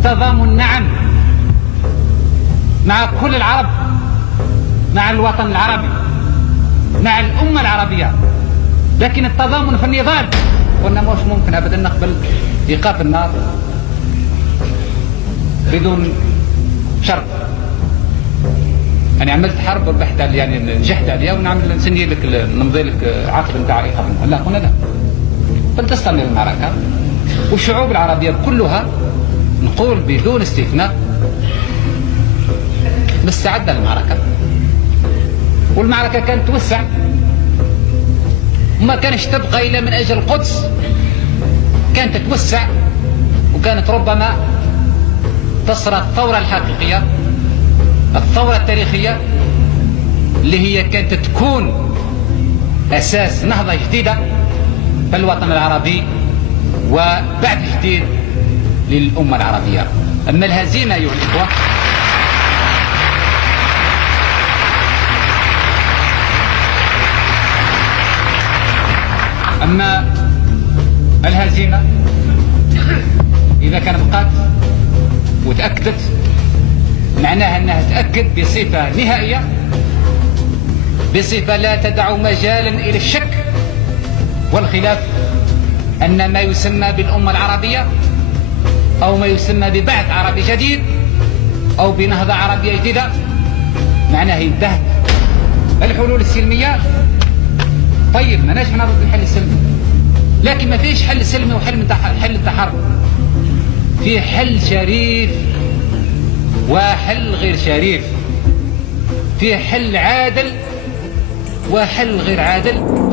التضامن نعم مع كل العرب، مع الوطن العربي، مع الأمة العربية، لكن التضامن في النضال قلنا مش ممكن أبدا نقبل إيقاف النار بدون شرط. أنا عملت حرب وربحت يعني نجحت عليها ونعمل نسني لك نمضي لك عقد نتاع إيقاف النار، لا قلنا لا، فلتستمر المعركة والشعوب العربية كلها نقول بدون استثناء مستعدة للمعركة. والمعركة كانت توسع وما كانش تبقى إلا من أجل القدس، كانت تتوسع وكانت ربما تصرى الثورة الحقيقية، الثورة التاريخية اللي هي كانت تكون أساس نهضة جديدة في الوطن العربي وبعد جديد للأمة العربية. أما الهزيمة أيها الإخوة أما الهزيمة إذا كانت بقات وتأكدت معناها أنها تأكد بصفة نهائية، بصفة لا تدع مجالا إلى الشك والخلاف أن ما يسمى بالأمة العربية أو ما يسمى ببعث عربي جديد أو بنهضة عربية جديدة معناها انتهت. الحلول السلمية طيب ما نجح نرد الحل السلمي، لكن ما فيش حل سلمي وحل حل التحرر، في حل شريف وحل غير شريف، في حل عادل وحل غير عادل.